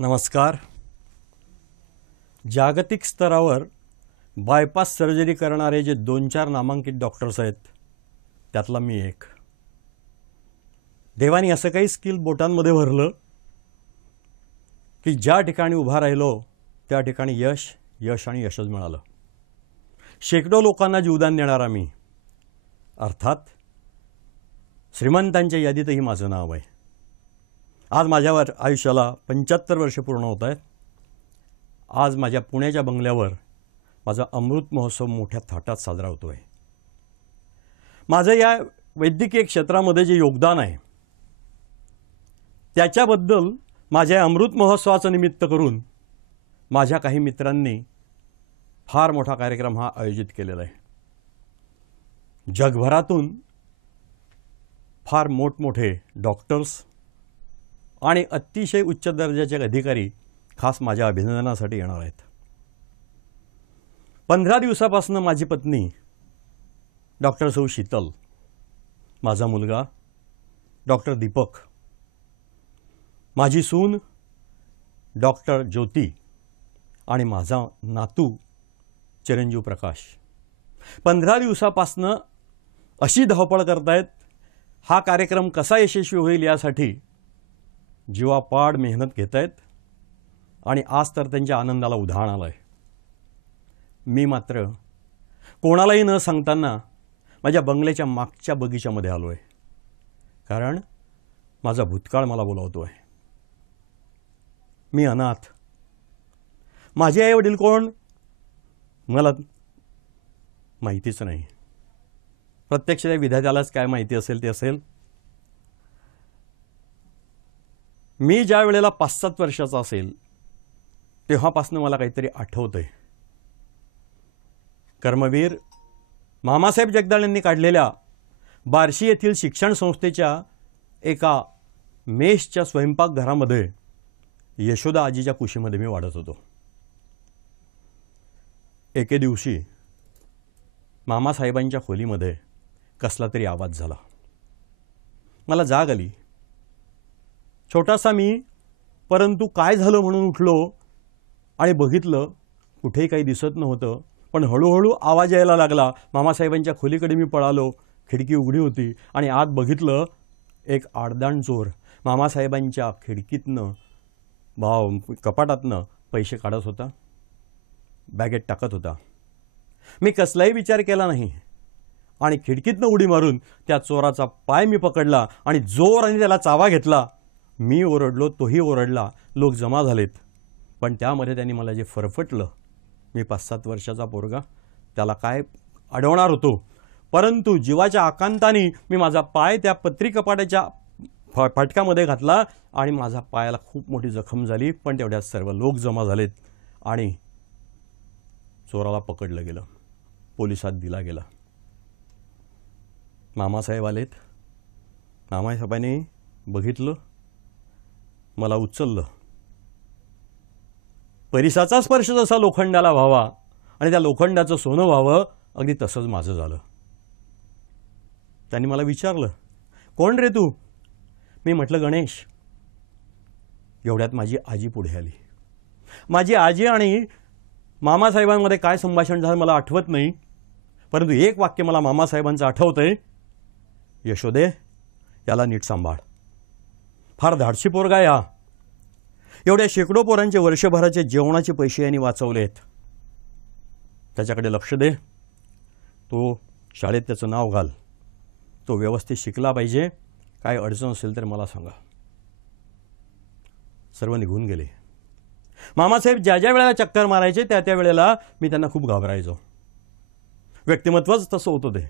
नमस्कार. जागतिक स्तरावर बायपास सर्जरी करणारे जे 2-4 नामांकित डॉक्टर्स आहेत त्यातला मी एक. देवानी असं काही स्किल बोटांमध्ये भरलं की ज्या ठिकाणी उभा राहिलो त्या ठिकाणी यश आणि यशच मिळालं. शेकडो लोकांना जीवदान देणारा मी, अर्थात श्रीमंतांच्या यादीतही माझं नाव आहे. आज माझ्यावर आयुष्याला 75 वर्ष पूर्ण होत आहेत. आज माझ्या पुण्याच्या बंगल्यावर माझा अमृत महोत्सव मोठ्या थाटात साजरा होतो आहे. माझं या वैद्यकीय क्षेत्रामध्ये जे योगदान आहे त्याच्याबद्दल माझ्या अमृत महोत्सवाचं निमित्त करून माझ्या काही मित्रांनी फार मोठा कार्यक्रम हा आयोजित केलेला आहे. जगभरातून फार मोठमोठे डॉक्टर्स आणि अतिशय उच्च दर्जाचे अधिकारी खास माझ्या अभिनंदनासाठी येणार आहेत. 15 दिवसापासून माझी पत्नी डॉक्टर सौ शीतल, माझा मुलगा डॉक्टर दीपक, माझी सून डॉक्टर ज्योती आणि माझा नातू चिरंजीव प्रकाश 15 दिवसापासून अशी धावपळ करतायत. हा कार्यक्रम कसा यशस्वी होईल यासाठी जीवापाड मेहनत घेत आहेत आणि आज तर त्यांच्या आनंदाला उधाण आलं आहे. मी मात्र कोणालाही न सांगताना माझ्या बंगल्याच्या मागच्या बगीच्यामध्ये आलो आहे, कारण माझा भूतकाळ मला बोलावतो आहे. मी अनाथ. माझे आई वडील कोण मला माहितीच नाही. प्रत्यक्ष त्या विधात्यालाच काय माहिती असेल ते असेल. मी ज्या वेळेला 5-7 वर्षाचा असेल तेव्हापासून मला काहीतरी आठवतंय. कर्मवीर मामासाहेब जगदाळे यांनी काढलेल्या बार्शी येथील शिक्षण संस्थेच्या एका मेसच्या स्वयंपाकघरामध्ये यशोदा आजीच्या कुशीमध्ये मी वाढत होतो. एके दिवशी मामासाहेबांच्या खोलीमध्ये कसला तरी आवाज झाला. मला जाग आली. छोटासा मी, परंतु काय झालं म्हणून उठलो आणि बघितलं. कुठेही काही दिसत नव्हतं, पण हळूहळू आवाज यायला लागला. मामासाहेबांच्या खोलीकडे मी पळालो. खिडकी उघडी होती आणि आत बघितलं एक आडदांड चोर मामासाहेबांच्या खिडकीतनं कपाटातनं पैसे काढत होता, बॅगेत टाकत होता. मी कसलाही विचार केला नाही आणि खिडकीतनं उडी मारून त्या चोराचा पाय मी पकडला आणि जोराने त्याला चावा घेतला. मी ओरडलो, तोही ओरडला. लोक जमा झालेत, पण त्यामध्ये त्यांनी मला जे फरफटलं, मी 5-7 वर्षाचा पोरगा, त्याला काय अडवणार होतो. परंतु जीवाच्या आकांताने मी माझा पाय त्या पत्री कपाटाच्या फाटकामध्ये घातला आणि माझा पायाला खूप मोठी जखम झाली. पण तेवढ्यात सर्व लोक जमा झालेत आणि चोराला पकडलं गेलं, पोलिसात दिला गेला. मामासाहेब आलेत. मामासाहेबांनी बघितलं, मला उचललं. परिसाचा स्पर्श जसा लोखंडाला व्हावा आणि त्या लोखंडाचं सोनं व्हावं, अगदी तसंच माझं झालं. त्यांनी मला विचारलं, कोण रे तू? मी म्हटलं, गणेश. एवढ्यात माझी आजी पुढे आली. माझी आजी आणि मामासाहेबांमध्ये काय संभाषण झालं मला आठवत नाही, परंतु एक वाक्य मला मामासाहेबांचं आठवतंय, यशोदे, याला नीट सांभाळ. फार धाडशी पोरगा आहे हा. एवढ्या शेकडो पोरांचे वर्षभराचे जेवणाचे पैसे यांनी वाचवलेत. त्याच्याकडे लक्ष दे. तो शाळेत त्याचं नाव घाल. तो व्यवस्थित शिकला पाहिजे. काय अडचण असेल तर मला सांगा. सर्व निघून गेले. मामासाहेब ज्या ज्या वेळेला चक्कर मारायचे त्या त्या वेळेला मी त्यांना खूप घाबरायचो. व्यक्तिमत्वच तसं होतं ते.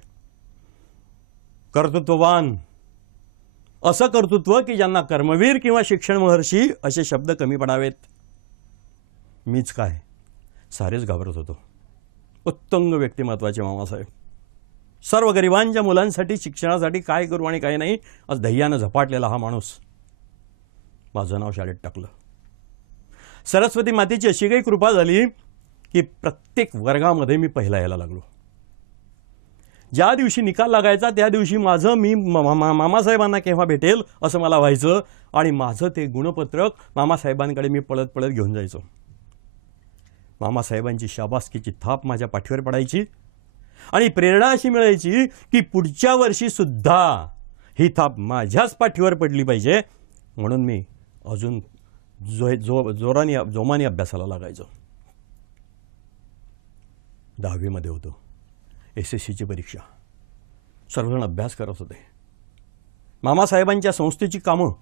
कर्तृत्ववान, असं कर्तृत्व की ज्यांना कर्मवीर किंवा शिक्षण महर्षी असे शब्द कमी पडावेत. मीच काय, सारेच घाबरत होतो. उत्तुंग व्यक्तिमत्वाचे मामासाहेब. सर्व गरिबांच्या मुलांसाठी शिक्षणासाठी काय करू आणि काय नाही आज ध्येयानं झपाटलेला हा माणूस. माझं नाव शाळेत टाकलं. सरस्वती मातेची अशी काही कृपा झाली की प्रत्येक वर्गामध्ये मी पहिला यायला लागलो. ज्या दिवशी निकाल लागायचा त्या दिवशी माझं मी मामासाहेबांना केव्हा भेटेल असं मला व्हायचं आणि माझं ते गुणपत्रक मामासाहेबांकडे मी पळत पळत घेऊन जायचो. मामासाहेबांची शाबासकीची थाप माझ्या पाठीवर पडायची आणि प्रेरणा अशी मिळायची की पुढच्या वर्षी सुद्धा ही थाप माझ्याच पाठीवर पडली पाहिजे, म्हणून मी अजून जोमाने अभ्यासाला लागायचो. 10वी मध्ये होतो, SSCची परीक्षा. सर्वजण अभ्यास करत होते. मामासाहेबांच्या संस्थेची कामं,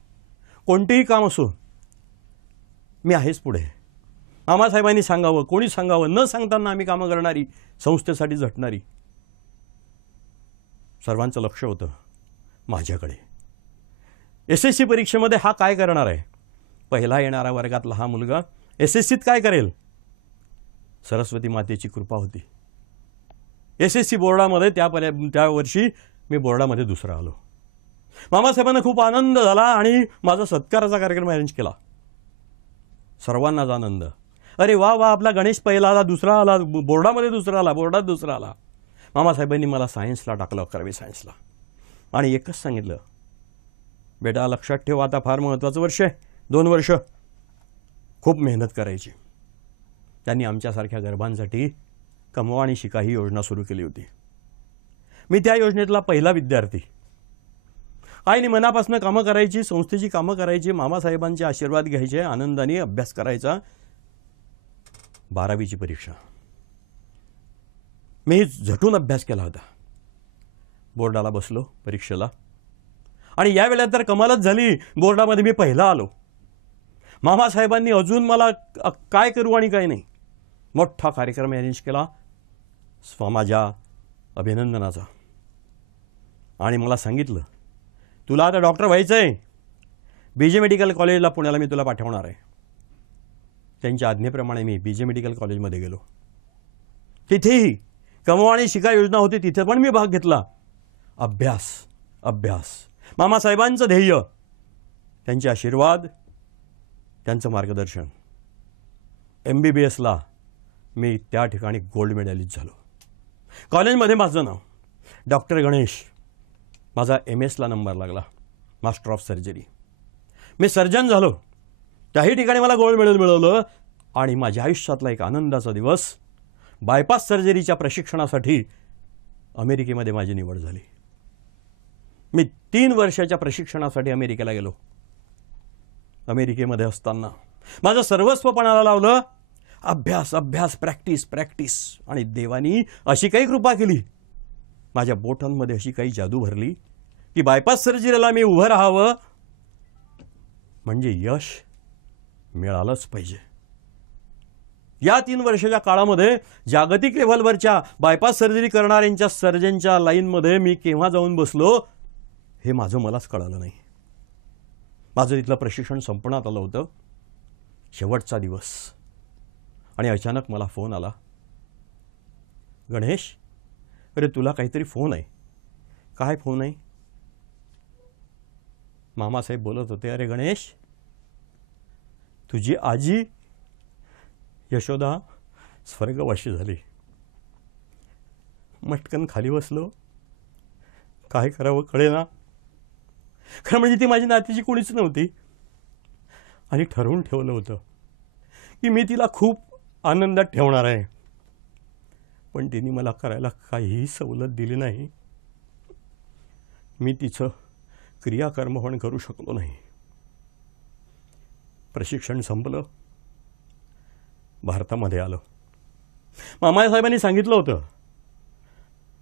कोणतेही काम असो, मी आहेच पुढे. मामासाहेबांनी सांगावं, कोणी सांगावं, न सांगताना आम्ही कामं करणारी, संस्थेसाठी झटणारी. सर्वांचं लक्ष होतं माझ्याकडे. SSC परीक्षेमध्ये हा काय करणार आहे? पहिला येणारा वर्गातला हा मुलगा SSCत काय करेल? सरस्वती मातेची कृपा होती. SSC बोर्डामध्ये त्या वर्षी मी बोर्डामध्ये दुसरा आलो. मामासाहेबांना खूप आनंद झाला आणि माझा सत्काराचा कार्यक्रम अरेंज केला. सर्वांनाच आनंद. अरे वा वा, आपला गणेश पहिला आला, दुसरा आला, बोर्डामध्ये दुसरा आला, बोर्डात दुसरा आला. मामासाहेबांनी मला सायन्सला टाकलं, 11वी सायन्सला. आणि एकच सांगितलं, बेटा लक्षात ठेव, आता फार महत्त्वाचं वर्ष आहे, 2 वर्ष खूप मेहनत करायची. त्यांनी आमच्यासारख्या गरिबांसाठी कमवा आणि शिका ही योजना सुरू केली होती. मी त्या योजनेतला पहिला विद्यार्थी. आईने मनापासून कामं करायची, संस्थेची कामं करायची, मामासाहेबांचे आशीर्वाद घ्यायचे, आनंदाने अभ्यास करायचा. 12वीची परीक्षा मी झटून अभ्यास केला होता. बोर्डाला बसलो परीक्षेला आणि या वेळेला तर कमालच झाली, बोर्डामध्ये मी पहिला आलो. मामासाहेबांनी अजून मला काय करू आणि काय नाही मोठा कार्यक्रम अरेंज केला माझ्या अभिनंदनाचा. आणि मला सांगितलं, तुला आता डॉक्टर व्हायचं आहे, BJ मेडिकल कॉलेजला पुण्याला मी तुला पाठवणार आहे. त्यांच्या आज्ञेप्रमाणे मी BJ मेडिकल कॉलेजमध्ये गेलो. तिथेही कमवा आणि शिका योजना होती, तिथे पण मी भाग घेतला. अभ्यास अभ्यास, मामासाहेबांचं ध्येय, त्यांचे आशीर्वाद, त्यांचं मार्गदर्शन. MBBSला मी त्या ठिकाणी गोल्ड मेडलिस्ट झालो. कॉलेजमध्ये माझं नाव डॉक्टर गणेश. माझा MS ला नंबर लागला, master of surgery. Me surgeon झालो. त्याही ठिकाणी मला गोल्ड मेडल मिळवलं. आणि माझ्या आयुष्यातला एक आनंदाचा दिवस, बायपास सर्जरीच्या प्रशिक्षणासाठी अमेरिकेमध्ये माझी निवड झाली. मी 3 वर्षाच्या प्रशिक्षणासाठी अमेरिकेला गेलो. अमेरिकेमध्ये असताना माझं सर्वस्व पणाला लावलं. अभ्यास अभ्यास, प्रॅक्टिस प्रॅक्टिस. आणि देवानी अशी काही कृपा केली, माझ्या बोटांमध्ये अशी काही जादू भरली की बायपास सर्जरीला मी उभं राहावं म्हणजे यश मिळालंच पाहिजे. या 3 वर्षाच्या काळामध्ये जागतिक लेव्हलवरच्या बायपास सर्जरी करणाऱ्यांच्या सर्जनच्या लाईनमध्ये मी केव्हा जाऊन बसलो हे माझं मलाच कळालं नाही. माझं तिथलं प्रशिक्षण संपण्यात आलं होतं, शेवटचा दिवस. आणि अचानक मला फोन आला, गणेश, अरे तुला काहीतरी फोन आहे. काय फोन आहे? मामासाहेब बोलत होते, अरे गणेश, तुझी आजी यशोदा स्वर्गवासी झाली. मटकन खाली बसलो, काय करावं कळेना. खरं म्हणजे ती माझी नातीची कोणीच नव्हती. आणि ठरवून ठेवलं होतं की मी तिला खूप आनंदात ठेवणार आहे, पण तिने मला करायला काहीही सवलत दिली नाही. मी तिचं क्रियाकर्म पण करू शकलो नाही. प्रशिक्षण संपलं, भारतामध्ये आलो. मामासाहेबांनी सांगितलं होतं,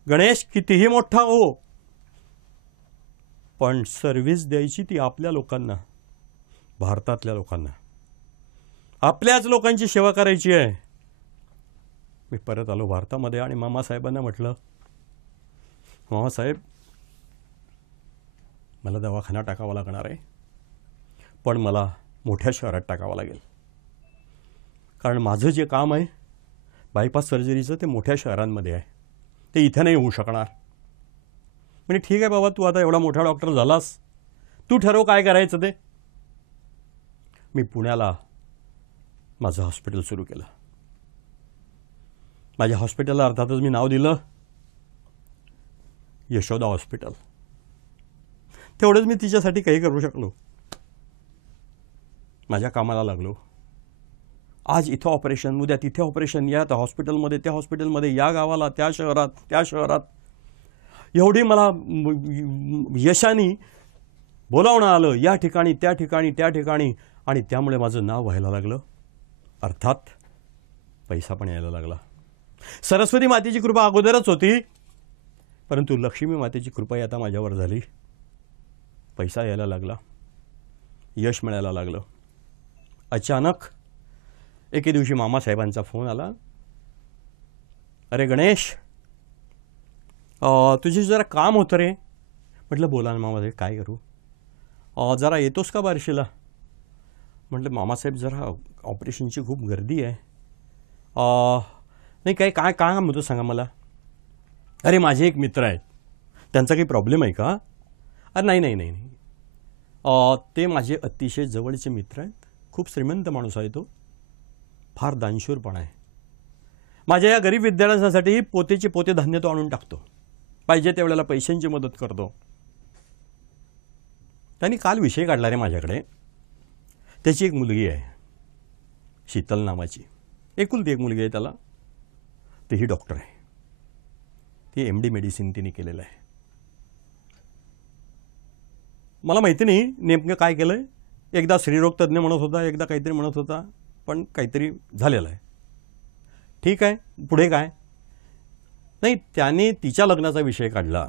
गणेश कितीही मोठा हो, पण सर्व्हिस द्यायची ती आपल्या लोकांना, भारतातल्या लोकांना, आपल्याच लोकांची सेवा करायची आहे. मी परत आलो भारतामध्ये आणि मामासाहेबांना म्हटलं, मामासाहेब, मला दवाखाना टाकावा लागणार आहे, पण मला मोठ्या शहरात टाकावं लागेल. कारण माझं जे काम आहे बायपास सर्जरीचं ते मोठ्या शहरांमध्ये आहे, ते इथे नाही होऊ शकणार. म्हणजे ठीक आहे बाबा, तू आता एवढा मोठा डॉक्टर झालास, तू ठरव काय करायचं ते. मी पुण्याला माझं हॉस्पिटल सुरू केलं. माझ्या हॉस्पिटलला अर्थातच मी नाव दिलं यशोदा हॉस्पिटल. तेवढंच मी तिच्यासाठी काही करू शकलो. माझ्या कामाला लागलो. आज इथं ऑपरेशन, उद्या तिथे ऑपरेशन, या हॉस्पिटलमध्ये, त्या हॉस्पिटलमध्ये, या गावाला, त्या शहरात, त्या शहरात. एवढी मला यशाने बोलावणं आलं, या ठिकाणी, त्या ठिकाणी, त्या ठिकाणी. आणि त्यामुळे माझं नाव व्हायला लागलं. अर्थात पैसा पण यायला लागला. सरस्वती मातेची कृपा अगोदरच होती, परंतु लक्ष्मी मातेची कृपा आता माझ्यावर झाली. पैसा यायला लागला, यश मिळायला लागलं. अचानक एके दिवशी मामासाहेबांचा फोन आला. अरे गणेश, तुझी जरा काम होतं रे. म्हटलं बोला ना मामासाहेब, काय करू? जरा येतोस का बार्शीला? म्हटलं मामासाहेब जरा ऑपरेशनची खूप गर्दी आहे. नाही काय काय काय काम होतं सांगा मला. अरे माझे एक मित्र आहेत, त्यांचा काही प्रॉब्लेम आहे का? अरे नाही नाही नाही नाही, ते माझे अतिशय जवळचे मित्र आहेत. खूप श्रीमंत माणूस आहे तो, फार दानशूरपणा आहे. माझ्या या गरीब विद्यार्थ्यांसाठी पोतेचे पोते धान्य तो आणून टाकतो, पाहिजे त्यावेळेला पैशांची मदत करतो. त्यांनी काल विषय काढला रे माझ्याकडे. त्याची एक मुलगी आहे शीतल नावाची, एकुलती एक मुलगी आहे त्याला. तीही डॉक्टर आहे, ती MD मेडिसिन तिने केलेलं आहे. मला माहिती नाही नेमकं काय केलं आहे. एकदा स्त्रीरोग तज्ज्ञ म्हणत होता, एकदा काहीतरी म्हणत होता, पण काहीतरी झालेलं आहे. ठीक आहे, पुढे काय? नाही, त्याने तिच्या लग्नाचा विषय काढला.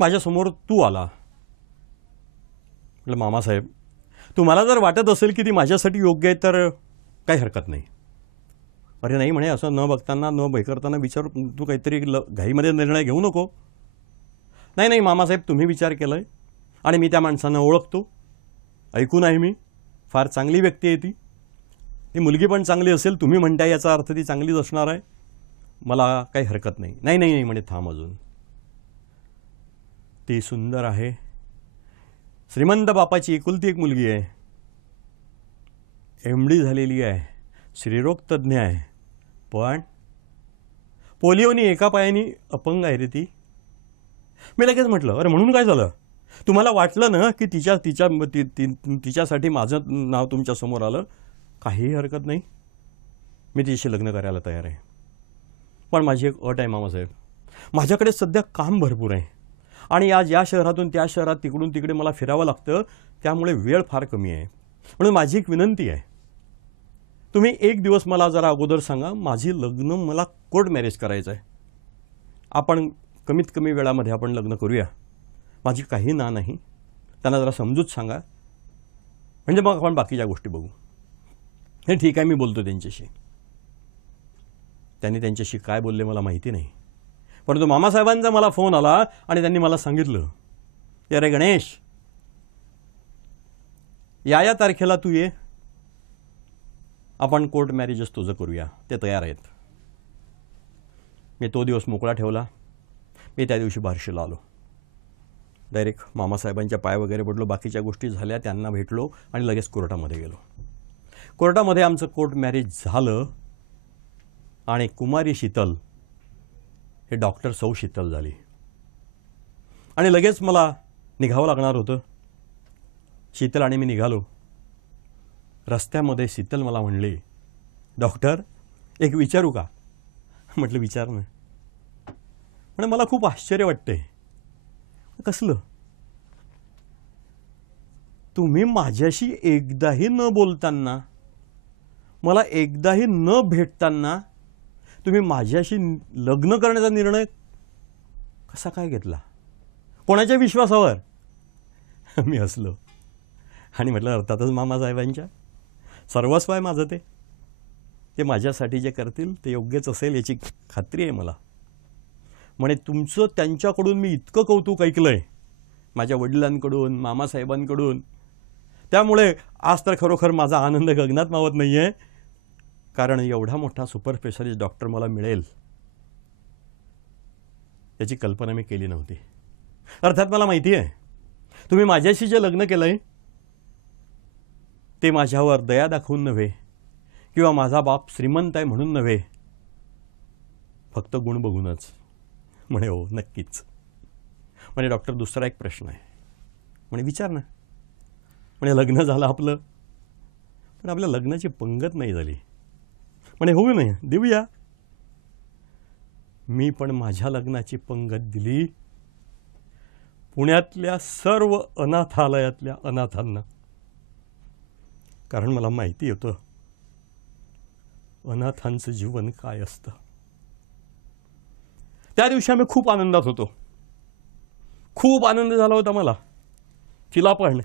माझ्यासमोर तू आला. म्हटलं मामासाहेब, तुम्हाला जर वाटत असेल की ती माझ्यासाठी योग्य आहे तर काही हरकत नाही. अरे नाही म्हणे, असं न बघताना न भय करताना विचार, तू काहीतरी घाईमध्ये निर्णय घेऊ नको. नाही नाही मामासाहेब, तुम्ही विचार केला आहे आणि मी त्या माणसांना ओळखतो, ऐकून आहे मी. फार चांगली व्यक्ती आहे ती. ती मुलगी पण चांगली असेल, तुम्ही म्हणताय याचा अर्थ ती चांगलीच असणार आहे. मला काही हरकत नाही. नाही नाही नाही म्हणे, थांब अजून. ती सुंदर आहे, श्रीमंत बापाची एकुलती एक मुलगी आहे, MD झालेली आहे, स्त्रीरोग तज्ज्ञ आहे, पण पोलिओनी एका पायाने अपंग आहे रे ती. मी लगेच म्हटलं, अरे म्हणून काय झालं? तुम्हाला वाटलं ना की तिच्यासाठी माझं नाव तुमच्या समोर आलं, काहीही हरकत नाही, मी तिच्याशी लग्न करायला तयार आहे. पण माझी एक अट आहे मामासाहेब, माझ्याकडे सध्या काम भरपूर आहे आणि आज या शहरातून त्या शहरात, तिकडून तिकडे मला फिरावं लागतं, त्यामुळे वेळ फार कमी आहे. म्हणून माझी एक विनंती आहे, तुम्ही एक दिवस मला जरा अगोदर सांगा. माझी लग्न, मला कोर्ट मॅरेज करायचं आहे. आपण कमीत कमी वेळामध्ये आपण लग्न करूया. माझी काही ना नाही. त्यांना जरा समजूत सांगा, म्हणजे मग आपण बाकीच्या गोष्टी बघू. हे ठीक आहे, मी बोलतो त्यांच्याशी. त्यांनी त्यांच्याशी काय बोलले मला माहिती नाही, परंतु मामासाहेबांचा मला फोन आला आणि त्यांनी मला सांगितलं, अरे गणेश, या तारखेला तू ये, आपण कोर्ट मॅरेजच तुझं करूया, ते तयार आहेत. मी तो दिवस मोकळा ठेवला. मी त्या दिवशी बार्शीला आलो. डायरेक्ट मामासाहेबांच्या पाय वगैरे पडलो, बाकीच्या गोष्टी झाल्या, त्यांना भेटलो आणि लगेच कोर्टामध्ये गेलो. कोर्टामध्ये आमचं कोर्ट मॅरेज झालं आणि कुमारी शीतल हे डॉक्टर सौ शीतल झाली. आणि लगेच मला निघावं लागणार होतं. शीतल आणि मी निघालो. रस्त्यामध्ये शीतल मला म्हणली, डॉक्टर एक विचारू का? म्हटलं विचार ना. म्हणजे मला खूप आश्चर्य वाटतंय. कसलं? तुम्ही माझ्याशी एकदाही न बोलताना, मला एकदाही न भेटताना तुम्ही माझ्याशी लग्न करण्याचा निर्णय कसा काय घेतला? कोणाच्या विश्वासावर? मी हसलो आणि म्हटलं, अर्थातच मामासाहेबांच्या. सर्वस्व आहे माझं ते. ते माझ्यासाठी जे करतील ते योग्यच असेल याची खात्री आहे मला. म्हणे, तुमचं त्यांच्याकडून मी इतकं कौतुक ऐकलंय, माझ्या वडिलांकडून, मामासाहेबांकडून. त्यामुळे आज तर खरोखर माझा आनंद गगनात मावत नाही आहे, कारण एवढा मोठा सुपर स्पेशालिस्ट डॉक्टर मला मिळेल याची कल्पना मी केली नव्हती. अर्थात मला माहिती आहे, तुम्ही माझ्याशी जे लग्न केलंय ते माझ्यावर दया दाखवून नव्हे, किंवा माझा बाप श्रीमंत आहे म्हणून नव्हे, फक्त गुण बघूनच. म्हणे, हो नक्कीच. म्हणे डॉक्टर दुसरा एक प्रश्न आहे. म्हणे विचार ना. म्हणे लग्न झालं आपलं, पण आपल्या लग्नाची पंगत नाही झाली. म्हणे होऊ नये, देऊया. मी पण माझ्या लग्नाची पंगत दिली पुण्यातल्या सर्व अनाथालयातल्या अनाथांना. कारण मला माहिती होतं अनाथांचं जीवन काय असतं. त्या दिवशी आम्ही खूप आनंदात होतो. खूप आनंद झाला होता मला, तिला पण.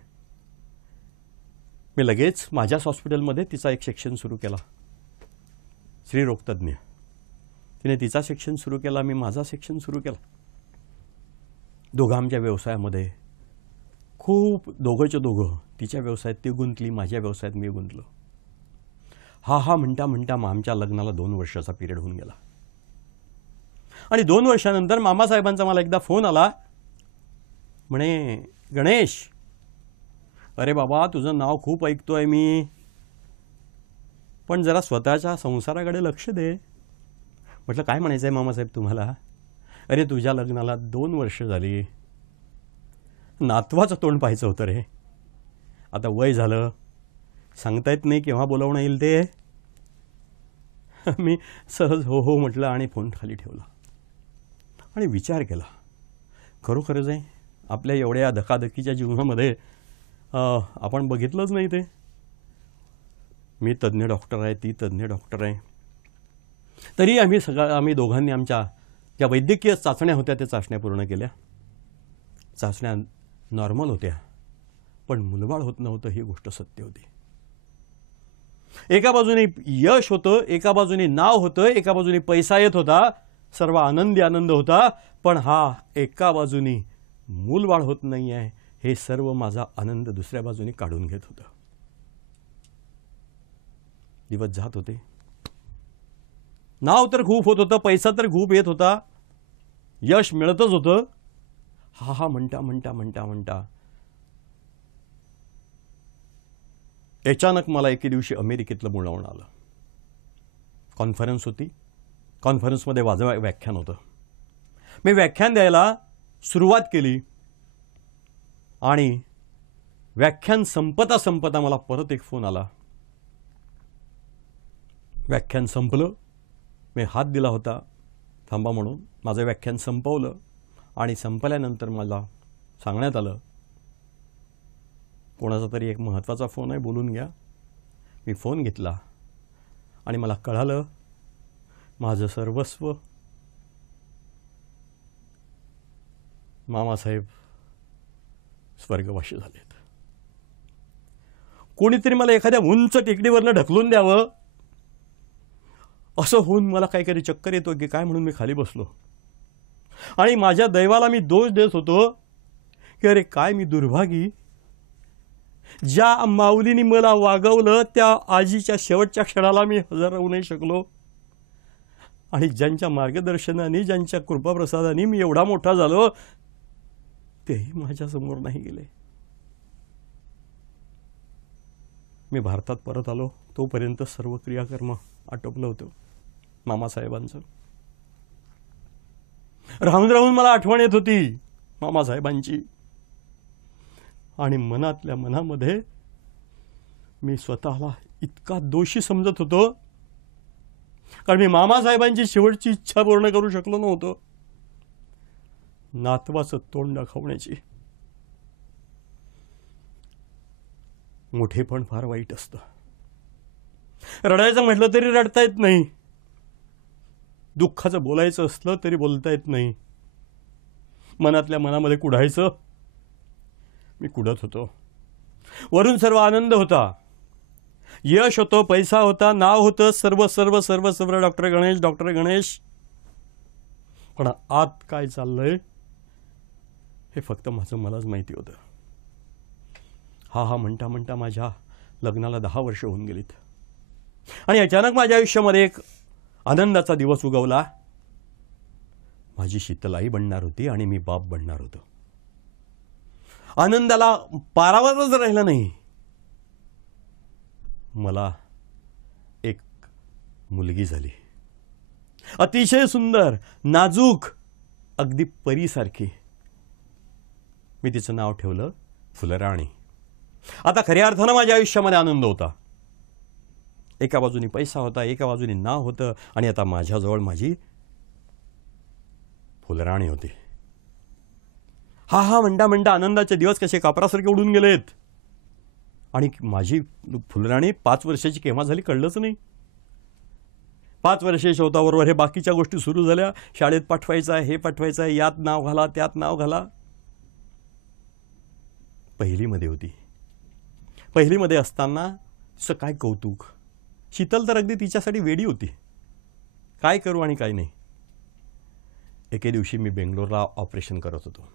मी लगेच माझ्याच हॉस्पिटलमध्ये तिचा एक सेक्शन सुरू केला, स्त्रीरोगतज्ञ. तिने तिचा सेक्शन सुरू केला, मी माझा सेक्शन सुरू केला. दोघं आमच्या व्यवसायामध्ये खूप, दोघंच्या दोघं, तिच्या व्यवसायात ती गुंतली, माझ्या व्यवसायात मी गुंतलो. हा म्हणता म्हणता आमच्या लग्नाला 2 वर्षाचा पिरियड होऊन गेला. आणि 2 वर्षानंतर मामासाहेबांचा मला एकदा फोन आला. म्हणे गणेश, अरे बाबा तुझं नाव खूप ऐकतोय मी, पण जरा स्वतःच्या संसाराकडे लक्ष दे. म्हटलं काय म्हणायचं आहे मामासाहेब तुम्हाला? अरे तुझ्या लग्नाला 2 वर्ष झाली, नातवाचं तोंड पाहायचं होतं रे. आता वय झालं, सांगता येत नाही केव्हा बोलावणं येईल ते. मी सहज हो हो म्हटलं आणि फोन खाली ठेवला आणि विचार केला, खरोखरच आहे आपल्या एवढ्या धकाधकीच्या जीवनामध्ये आपण बघितलंच नाही ते. मी तज्ज्ञ डॉक्टर आहे, ती तज्ज्ञ डॉक्टर आहे, तरी आम्ही दोघांनी आमच्या ज्या वैद्यकीय चाचण्या होत्या त्या चाचण्या पूर्ण केल्या. चाचण्या नॉर्मल होत्या, पण मुलबाळ होत नव्हतं ही गोष्ट सत्य होती. एका बाजूने यश होतं, एका बाजूने नाव होतं, एका बाजूने पैसा येत होता, सर्व आनंदी आनंद होता. पण हा एका बाजूने मूलबाळ होत नाही आहे हे सर्व माझा आनंद दुसऱ्या बाजूने काढून घेत होतं. दिवस जात होते, नाव तर खूप होत होतं, पैसा तर खूप येत होता, यश मिळतच होतं. हा म्हणता म्हणता म्हणता म्हणता अचानक मला एके दिवशी अमेरिकेतलं बोलावणं आलं. कॉन्फरन्स होती, कॉन्फरन्समध्ये माझं व्याख्यान होतं. मी व्याख्यान द्यायला सुरुवात केली आणि व्याख्यान संपता संपता मला परत एक फोन आला. व्याख्यान संपलं, मी हात दिला होता थांबा म्हणून, माझं व्याख्यान संपवलं आणि संपल्यानंतर मला सांगण्यात आलं कोणाचा तरी एक महत्त्वाचा फोन आहे, बोलून घ्या. मी फोन घेतला आणि मला कळालं माझं सर्वस्व मामासाहेब स्वर्गवासी झालेत. कोणीतरी मला एखाद्या उंच टेकडीवरनं ढकलून द्यावं असं होऊन मला काही चक्कर येतो की काय म्हणून मी खाली बसलो आणि माझ्या दैवाला मी दोष देत होतो की अरे काय मी दुर्भागी, ज्या माऊलीनी मला वागवलं त्या आजीच्या शेवटच्या क्षणाला मी हजर राहू नाही शकलो आणि ज्यांच्या मार्गदर्शनाने, ज्यांच्या कृपाप्रसादाने मी एवढा मोठा झालो तेही माझ्यासमोर नाही गेले. मी भारतात परत आलो, तोपर्यंत सर्व क्रियाकर्म आटोपलं होतं मामासाहेबांचं. राहून राहून मला आठवण येत होती मामासाहेबांची आणि मनातल्या मनामध्ये मी स्वतःला इतका दोषी समजत होतो कारण मी मामासाहेबांची शेवटची इच्छा पूर्ण करू शकलो नव्हतो, नातवाचं तोंड दाखवण्याची. मोठेपण फार वाईट असतं. रडायचं म्हटलं तरी रडता येत नाही, दुःखाचं बोलायचं असलं तरी बोलता येत नाही, मनातल्या मनामध्ये कुढायचं. मी कुढत होतो. वरून सर्व आनंद होता, यश होतं, पैसा होता, नाव होतं, सर्व सर्व सर्व सर्व डॉक्टर गणेश, डॉक्टर गणेश. पण आत काय चाललंय हे फक्त मलाच माहिती होतं. हा म्हणता म्हणता माझ्या लग्नाला 10 वर्ष होऊन गेलीत आणि अचानक माझ्या आयुष्यामध्ये एक आनंदाचा दिवस उगवला. माझी शीतलाई बनणार होती आणि मी बाप बनणार होतो. आनंदाला पारावरच राहिला नाही. मला एक मुलगी झाली, अतिशय सुंदर, नाजूक, अगदी परीसारखी. मी तिचं नाव ठेवलं फुलराणी. आता खऱ्या अर्थानं माझ्या आयुष्यामध्ये आनंद होता. एका बाजूनी पैसा होता, एका बाजूनी नाव होतं, आणि आता माझ्याजवळ माझी फुलराणी होती. हा हा म्हणता म्हणता आनंदाचे दिवस कसे कापरासारखे उडून गेलेत. आणि माझी फुलराणी 5 वर्षाची केव्हा झाली कळलंच नाही. 5 वर्षाच्या होताबरोबर हे बाकीच्या गोष्टी सुरू झाल्या. शाळेत पाठवायचं आहे, हे पाठवायचं आहे, यात नाव घाला, त्यात नाव घाला. पहिलीमध्ये होती. पहिलीमध्ये असताना तिचं काय कौतुक. शीतल तर अगदी तिच्यासाठी वेडी होती. काय करू आणि काय नाही. एके दिवशी मी बेंगलोरला ऑपरेशन करत होतो.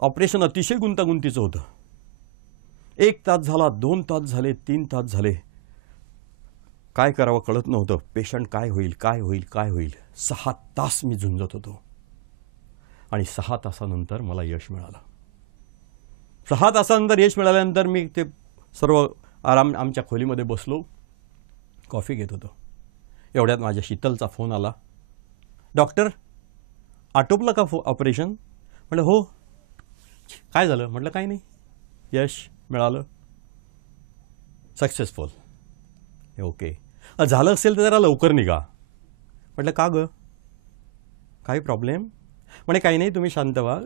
ऑपरेशन अतिशय गुंतागुंतीचं होतं. 1 तास झाला, 2 तास झाले, 3 तास झाले. काय करावं कळत नव्हतं. पेशंट काय होईल, काय होईल, काय होईल. 6 तास मी झुंजत होतो. आणि 6 तासानंतर मला यश मिळालं. 6 तासानंतर यश मिळाल्यानंतर मी ते सर्व आराम आमच्या खोलीमध्ये बसलो, कॉफी घेत होतो. एवढ्यात माझ्या शीतलचा फोन आला. डॉक्टर, आटोपलं का ऑपरेशन? म्हटलं हो. काय झालं? म्हटलं काही नाही, यश मिळालं, सक्सेसफुल. ओके, झालं असेल तर जरा लवकर निघा. म्हटलं का गं, काही प्रॉब्लेम? म्हणे काही नाही, तुम्ही शांत व्हा.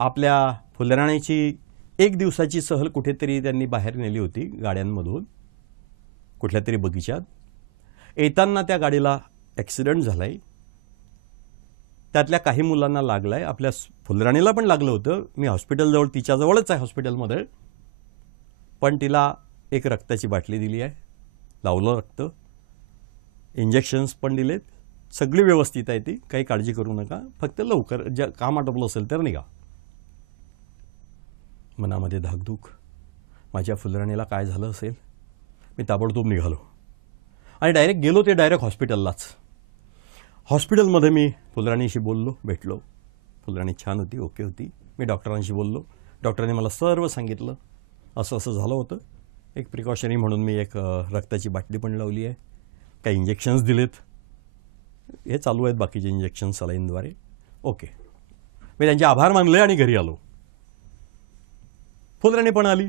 आपल्या फुलराणीची 1 दिवसाची सहल कुठेतरी त्यांनी बाहेर नेली होती गाड्यांमधून, कुठल्या तरी बगीचात. येताना त्या गाडीला ॲक्सिडेंट झालाय. त्यातल्या काही मुलांना लागलाय. आपल्या फुलराणीला पण लागलं होतं. मी हॉस्पिटलजवळ, तिच्याजवळच आहे हॉस्पिटलमध्ये. पण तिला एक रक्ताची बाटली दिली आहे, लावलं रक्त, इंजेक्शन्स पण दिलेत, सगळी व्यवस्थित आहे ती. काही काळजी करू नका, फक्त लवकर ज्या काम आटोपलं असेल तर निघा. मनामध्ये धाकधूक, माझ्या फुलराणीला काय झालं असेल. मी ताबडतोब निघालो आणि डायरेक्ट गेलो ते डायरेक्ट हॉस्पिटललाच. हॉस्पिटलमध्ये मी फुलराणीशी बोललो, भेटलो. फुलराणी छान होती, ओके होती. मी डॉक्टरांशी बोललो. डॉक्टरांनी मला सर्व सांगितलं. असं असं झालं होतं. एक प्रिकॉशनरी म्हणून मी एक रक्ताची बाटली पण लावली आहे, काही इंजेक्शन्स दिलेत, हे चालू आहेत बाकीचे इंजेक्शन्स सलाईनद्वारे. ओके. मी त्यांचे आभार मानले आणि घरी आलो. फुलराणी पण आली,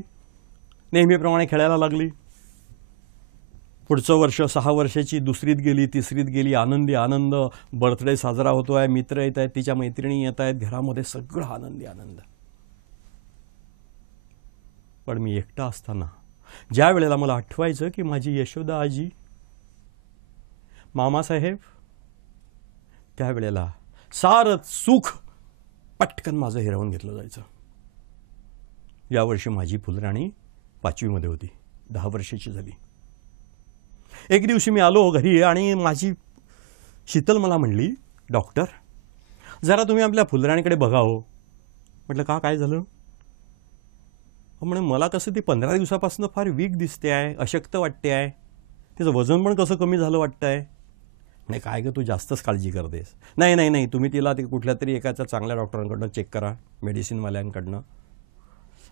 नेहमीप्रमाणे खेळायला लागली. पुढचं वर्ष 6 वर्षाची, 2रीत गेली, 3रीत गेली. आनंदी आनंद. बर्थडे साजरा होतो आहे, मित्र येत आहेत, तिच्या मैत्रिणी येत आहेत, घरामध्ये सगळं आनंदी आनंद. पण मी एकटा असताना ज्या वेळेला मला आठवायचं की माझी यशोदा आजी, मामासाहेब, त्यावेळेला सारं सुख पटकन माझं हिरावून घेतलं जायचं. यावर्षी माझी फुलराणी 5वीमध्ये होती, 10 वर्षाची झाली. एक दिवशी मी आलो घरी आणि माझी शीतल मला म्हणली, डॉक्टर जरा तुम्ही आपल्या फुलराणीकडे बघा हो. म्हटलं का, काय झालं? म्हणे मला कसं ती 15 दिवसापासून फार वीक दिसते आहे, अशक्त वाटते आहे, तिचं वजन पण कसं कमी झालं वाटतं आहे. म्हणे काय गं, तू जास्तच काळजी करतेस. नाही नाही नाही, तुम्ही तिला ते कुठल्या तरी एकाच्या चांगल्या डॉक्टरांकडनं चेक करा, मेडिसिनवाल्यांकडनं.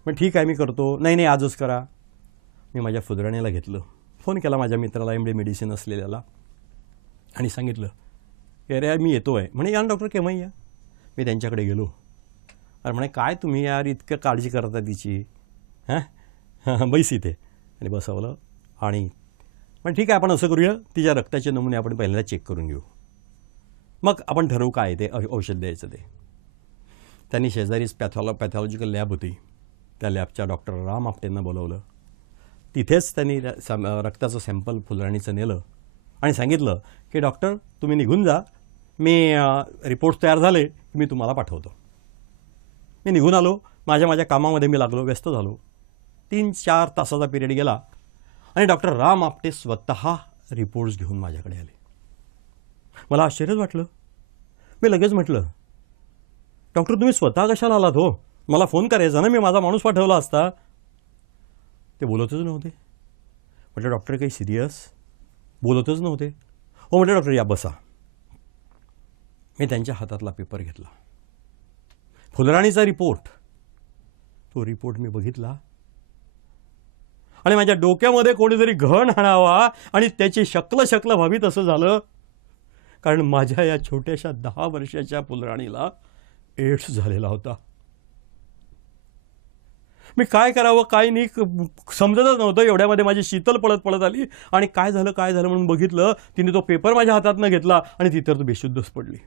मग ठीक आहे, मी करतो. नाही नाही, आजच करा. मी माझ्या फुलराणीला घेतलं, फोन केला माझ्या मित्राला, एमडी मेडिसिन असलेल्याला, आणि सांगितलं की अरे मी येतो आहे. म्हणे या डॉक्टर, केव्हा या? मी त्यांच्याकडे गेलो. अरे म्हणे काय तुम्ही यार इतकं काळजी करता तिची, हां बैस इथे. आणि बसवलं आणि पण ठीक आहे, आपण असं करूया, तिच्या रक्ताचे नमुने आपण पहिल्यांदा चेक करून घेऊ, मग आपण ठरवू काय ते औषध द्यायचं ते. त्यांनी शेजारीच पॅथॉलॉजिकल लॅब होती, त्या लॅबच्या डॉक्टर राम आपटेंना बोलवलं. तिथेच त्यांनी रक्ताचं सॅम्पल फुलराणीचं नेलं आणि सांगितलं की डॉक्टर तुम्ही निघून जा, मी रिपोर्ट्स तयार झाले की मी तुम्हाला पाठवतो. मी निघून आलो. माझ्या कामामध्ये मी लागलो, व्यस्त झालो. 3-4 तासाचा पिरियड गेला आणि डॉक्टर राम आपटे स्वतः रिपोर्ट्स घेऊन माझ्याकडे आले. मला आश्चर्यच वाटलं. मी लगेच म्हटलं, डॉक्टर तुम्ही स्वतः कशाला आलात हो? मला फोन करायचा ना, मी माझा माणूस पाठवला असता. ते बोलतच नव्हते. म्हटलं डॉक्टर काही सिरियस? बोलतच नव्हते. हो म्हटलं डॉक्टर या बसा. मी त्यांच्या हातातला पेपर घेतला, फुलराणीचा रिपोर्ट. तो रिपोर्ट मी बघितला आणि माझ्या डोक्यामध्ये कोणीतरी घण हाणावा आणि त्याची शक्ल व्हावी तसं झालं. कारण माझ्या या छोट्याशा 10 वर्षाच्या फुलराणीला एड्स झालेला होता. मी काय करावं काय नाही समजतच नव्हतं. एवढ्यामध्ये माझी शीतल पळत पळत आली आणि काय झालं म्हणून बघितलं. तिने तो पेपर माझ्या हातातनं घेतला आणि ती तर बेशुद्धच पडली.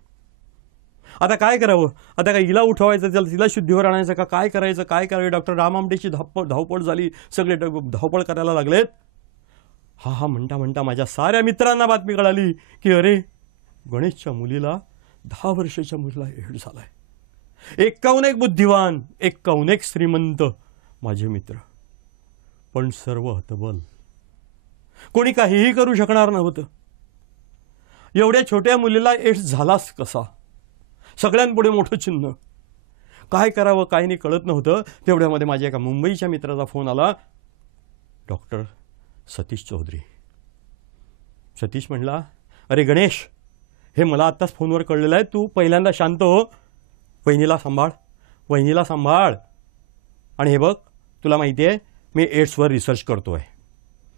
आता काय करावं? आता काय हिला उठवायचं, तिला शुद्धीवर आणायचं का? काय करायचं? डॉक्टर राम आमटेची धावपळ झाली. सगळे धावपळ करायला लागलेत. हा म्हणता माझ्या साऱ्या मित्रांना बातमी कळाली की अरे, गणेशच्या मुलीला 10 वर्षाच्या मुलीला एड्स झालाय. 51 बुद्धिवान, 51 श्रीमंत माझे मित्र, पण सर्व हतबल. कोणी काहीही करू शकणार नव्हतं. एवढ्या छोट्या मुलीला एड्स झालाच कसा? सगळ्यांपुढे मोठं चिन्ह. काय करावं काय नाही कळत नव्हतं. तेवढ्यामध्ये माझ्या एका मुंबईच्या मित्राचा फोन आला. डॉक्टर सतीश चौधरी. सतीश म्हणला, अरे गणेश, हे मला आत्ताच फोनवर कळलेलं आहे. तू पहिल्यांदा शांत हो. वहिनीला सांभाळ. आणि हे बघ, तुला माहिती आहे मी एड्सवर रिसर्च करतोय.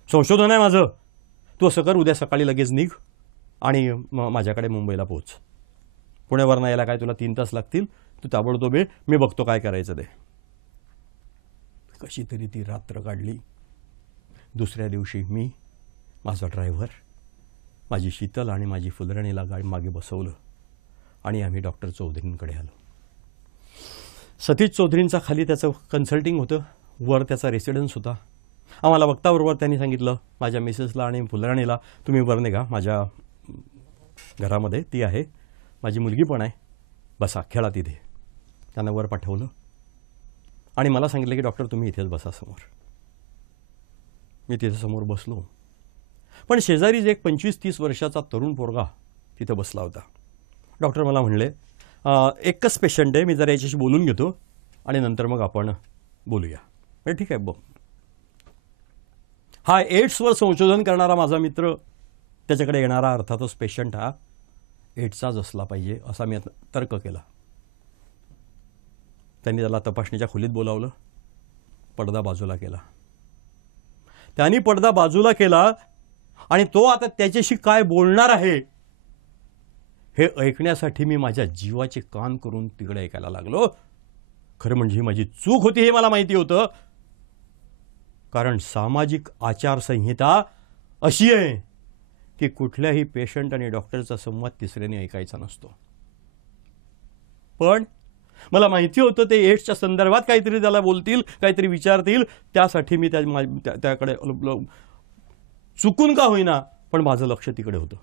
संशोधन आहे माझं. तू असं कर, उद्या सकाळी लगेच निघ आणि माझ्याकडे मुंबईला पोच. पुण्यावरनं यायला काय तुला 3 तास लागतील. तू ताबडतोब ये, मी बघतो काय करायचं ते. कशी तरी ती रात्र काढली. दुसऱ्या दिवशी मी, माझा ड्रायव्हर, माझी शीतल आणि माझी फुलराणीला गाडी मागे बसवलं आणि आम्ही डॉक्टर चौधरींकडे आलो. सतीश चौधरींचा खाली त्याचं कन्सल्टिंग होतं, वर त्याचा रेसिडेन्स होता. आम्हाला बघताबरोबर त्यांनी सांगितलं माझ्या मिसेसला आणि फुलराणीला, तुम्ही वर निघा, माझ्या घरामध्ये ती आहे, माझी मुलगी पण आहे, बसा खेळा तिथे. त्यांना वर पाठवलं आणि मला सांगितलं की डॉक्टर तुम्ही इथेच बसा समोर. मी तिथे समोर बसलो. पण शेजारीच एक 25-30 वर्षाचा तरुण पोरगा तिथं बसला होता. डॉक्टर मला म्हणले, एकच पेशंट आहे, मी जरा याच्याशी बोलून घेतो आणि नंतर मग आपण बोलूया. म्हणजे ठीक आहे बघ. हा एड्सवर संशोधन करणारा माझा मित्र, त्याच्याकडे येणारा अर्थातच पेशंट हा एड्सचाच असला पाहिजे असा मी तर्क केला. त्यांनी त्याला तपासणीच्या खोलीत बोलावलं, पडदा बाजूला केला. त्यांनी पडदा बाजूला केला आणि तो आता त्याच्याशी काय बोलणार आहे हे ऐकण्यासाठी मी माझ्या जीवाचे कान करून तिकडे ऐकायला लागलो. खरं म्हणजे ही माझी चूक होती हे मला माहिती होतं. कारण सामाजिक आचारसंहिता अशी आहे की कुठल्याही पेशंट आणि डॉक्टरचा संवाद तिसऱ्याने ऐकायचा नसतो. पण मला माहिती होतं ते एड्सच्या संदर्भात काहीतरी त्याला बोलतील, काहीतरी विचारतील. त्यासाठी मी त्याकडे चुकून का होईना पण माझं लक्ष तिकडे होतं.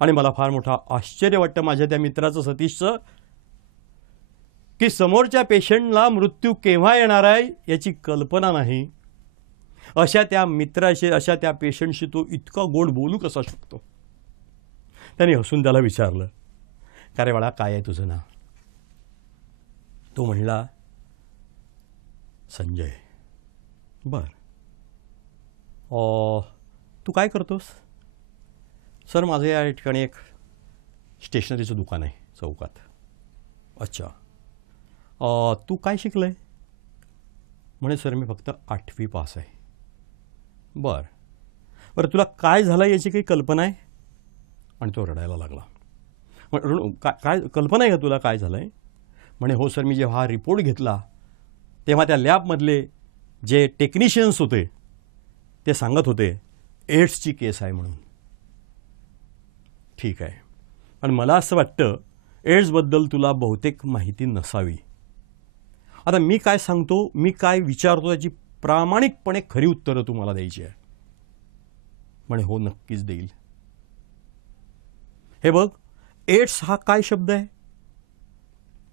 आणि मला फार मोठा आश्चर्य वाटतं माझ्या त्या मित्राचं, सतीशचं, की समोरच्या पेशंटला मृत्यू केव्हा येणार आहे याची कल्पना नाही. अशा त्या मित्राशी, अशा त्या पेशंटशी तो इतका गोड बोलू कसा शकतो. त्याने हसून त्याला विचारलं, का रे बाळा, काय आहे तुझं नाव? तो म्हणला, संजय. बर, तू काय करतोस? सर, माझं या ठिकाणी एक स्टेशनरीचं दुकान आहे चौकात. अच्छा, तू काय शिकलंय? म्हणे, सर मी फक्त 8वी पास आहे. बरं, तुला काय झालं याची काही कल्पना आहे? आणि तो रडायला लागला. काय कल्पना आहे का तुला काय झालं आहे? म्हणे, हो सर, मी जेव्हा हा रिपोर्ट घेतला तेव्हा त्या लॅबमधले जे टेक्निशियन्स होते ते सांगत होते एड्सची केस आहे म्हणून. ठीक आहे, पण मला असं वाटतं एड्सबद्दल तुला बहुतेक माहिती नसावी. आता मी काय सांगतो, मी काय विचारतो त्याची प्रामाणिकपणे खरी उत्तरं तुम्हाला द्यायची आहे. म्हणे, हो नक्कीच देईल. हे बघ, एड्स हा काय शब्द आहे?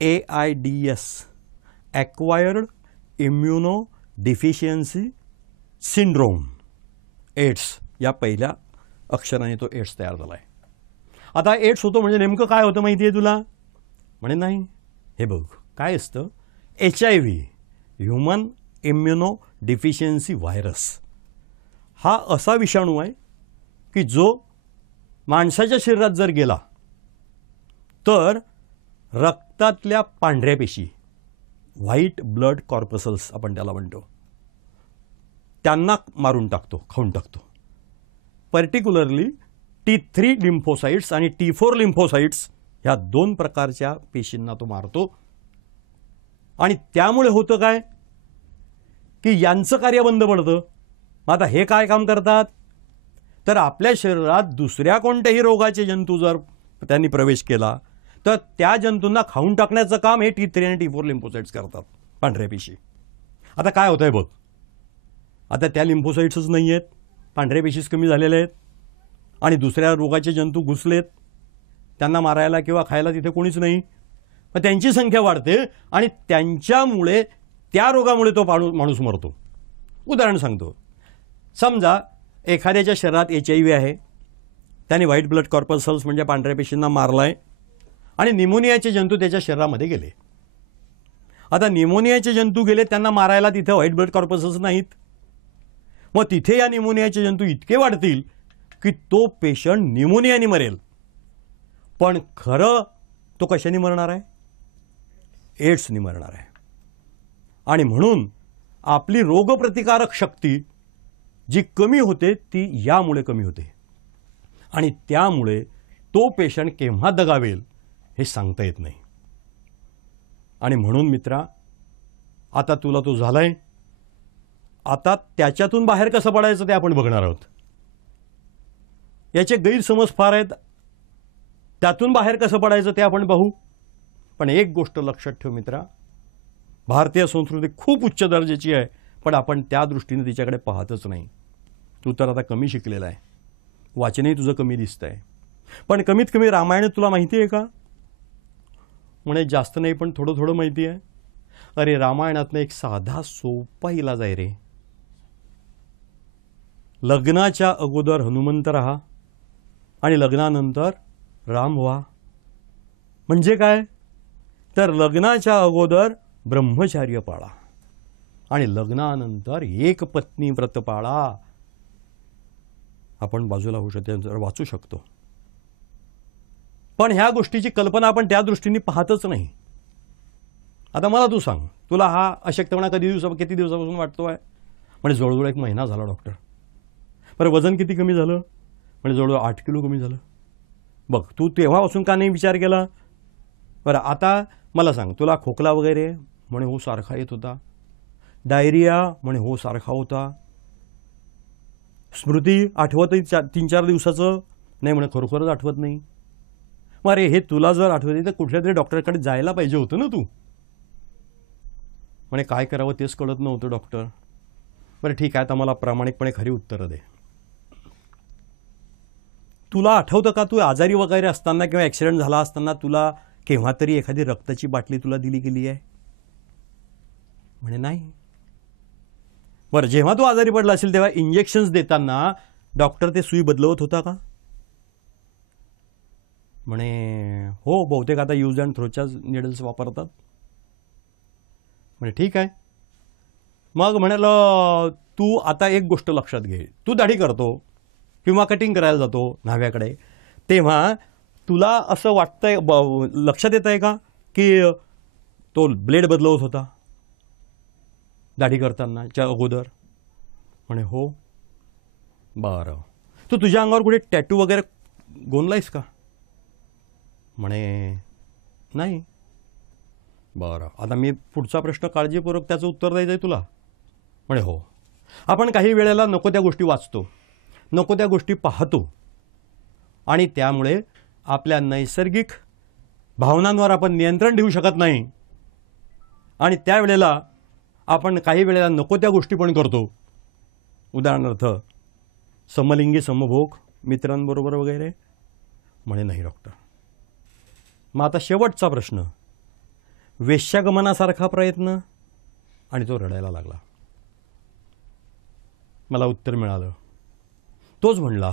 AIDS, acquired immunodeficiency syndrome. AIDS या पहिल्या अक्षराने तो एड्स तयार झाला आहे. आता एड्स होतो म्हणजे नेमकं काय होतं माहिती आहे तुला? म्हणे, नाही. हे बघ, काय असतं, HIV, human immuno deficiency virus, हा असा विषाणू आहे की जो माणसाच्या शरीरात जर गेला तर रक्तातल्या पांढऱ्या पेशी, व्हाईट ब्लड कॉर्पसल्स आपण त्याला म्हणतो, त्यांना मारून टाकतो, खाऊन टाकतो. पर्टिक्युलरली T3 लिम्फोसाइट्स आणि T4 लिम्फोसाइट्स ह्या 2 प्रकारच्या पेशींना तो मारतो. आणि त्यामुळे होतं काय, की यांचं कार्य बंद पडतं. मग आता हे काय काम करतात, तर आपल्या शरीरात दुसऱ्या कोणत्याही रोगाचे जंतू जर त्यांनी प्रवेश केला तर त्या जंतूंना खाऊन टाकण्याचं काम हे T3 आणि T4 लिम्फोसाइट्स करतात, पांढऱ्या पेशी. आता काय होतंय बघ, आता त्या लिम्फोसाइट्सच नाही आहेत, पांढऱ्या पेशीच कमी झालेल्या आहेत आणि दुसऱ्या रोगाचे जंतू घुसलेत, त्यांना मारायला किंवा खायला तिथे कोणीच नाही. मग त्यांची संख्या वाढते आणि त्यांच्यामुळे त्या रोगामुळे तो माणूस मरतो. उदाहरण सांगतो, समजा एखाद्याच्या शरीरात HIV आहे, त्याने व्हाईट ब्लड कॉर्पस्कल्स म्हणजे पांढऱ्या पेशींना मारलाय आणि निमोनियाचे जंतू त्याच्या शरीरामध्ये गेले. आता निमोनियाचे जंतू गेले, त्यांना मारायला तिथे व्हाईट ब्लड कॉर्पस्कल्स नाहीत. मग तिथे या निमोनियाचे जंतू इतके वाढतील की तो पेशंट निमोनियाने मरेल. पण खरं तो कशाने मरणार आहे, एड्सने मरणार आहे. आणि म्हणून आपली रोगप्रतिकारक शक्ती जी कमी होते ती यामुळे कमी होते आणि त्यामुळे तो पेशंट केव्हा दगावेल हे सांगता येत नाही. आणि म्हणून मित्रा, आता तुला तो झालाय, आता त्याच्यातून बाहेर कसं पडायचं ते आपण बघणार आहोत. याचे गैरसमज फार आहेत, त्यातून बाहेर कसं पडायचं ते आपण पाहू. पण एक गोष्ट लक्षात ठेव मित्रा, भारतीय संस्कृती खूप उच्च दर्जाची आहे, पण आपण त्या दृष्टीने तिच्याकडे पाहतच नाही. तू तर आता कमी शिकलेला आहे, वाचनही तुझं कमी दिसतंय, पण कमीत कमी रामायण तुला माहिती आहे का? म्हणे जास्त नाही पण थोडं थोडं माहिती आहे. अरे रामायणातनं एक साधा सोपा इलाज आहे रे. लग्नाच्या अगोदर हनुमंत राहा आणि लग्नानंतर राम व्हा. म्हणजे काय, तर लग्नाच्या अगोदर ब्रह्मचर्य पाळा आणि लग्नानंतर एक पत्नी व्रत पाळा. आपण बाजूला होऊ शकतो, वाचू शकतो, पण ह्या गोष्टीची कल्पना आपण त्या दृष्टीने पाहतच नाही. आता मला तू सांग, तुला हा अशक्तपणा किती दिवसापासून वाटतोय? म्हणजे जवळजवळ 1 महिना झाला डॉक्टर. बरं वजन किती कमी झालं? म्हणजे जवळजवळ 8 किलो कमी झालं. बघ, तू तेव्हापासून का नाही विचार केला? बरं आता मला सांग, तुला खोकला वगैरे? म्हणे हो सारखा येत होता. डायरिया? म्हणे हो सारखा होता. स्मृती आठवतही 3-4 दिवसाचं? नाही म्हणे खरोखरच आठवत नाही. मग अरे हे तुला जर आठवत तर कुठल्या तरी डॉक्टरकडे जायला पाहिजे होतं ना तू. म्हणे काय करावं तेच कळत नव्हतं डॉक्टर. बरं ठीक आहे, आता मला प्रामाणिकपणे खरी उत्तरं दे. तुला आठवतं का तू आजारी वगैरे असताना किंवा ॲक्सिडेंट झाला असताना तुला केव्हा तरी एखादी रक्ताची बाटली तुला दिली गेली आहे? म्हणे नाही. बरं जेव्हा तू आजारी पडला असेल तेव्हा इंजेक्शन्स देताना डॉक्टर ते सुई बदलवत होता का? म्हणे हो, बहुतेक आता यूज अँड थ्रोच्याच निडल्स वापरतात. म्हणे ठीक आहे. मग म्हणाल तू आता एक गोष्ट लक्षात घे, तू दाढी करतो किंवा कटिंग करायला जातो न्हाव्याकडे, तेव्हा तुला असं वाटतंय, लक्षात येत आहे का की तो ब्लेड बदलवत होता दाढी करतानाच्या अगोदर? म्हणे हो. बरं तू तुझ्या अंगावर कुठे टॅटू वगैरे गोंदलायस का? म्हणे नाही. बरं आता मी पुढचा प्रश्न काळजीपूर्वक त्याचं उत्तर द्यायचं आहे तुला. म्हणे हो. आपण काही वेळेला नको त्या गोष्टी वाचतो, नको त्या गोष्टी पाहतो आणि त्यामुळे आपल्या नैसर्गिक भावनांवर आपण नियंत्रण ठेवू शकत नाही आणि त्यावेळेला आपण काही वेळेला नको त्या गोष्टी पण करतो. उदाहरणार्थ समलिंगी समभोग मित्रांबरोबर वगैरे. म्हणे नाही डॉक्टर. मग आता शेवटचा प्रश्न, वेश्यागमनासारखा प्रयत्न? आणि तो रडायला लागला. मला उत्तर मिळालं. तोच म्हणला,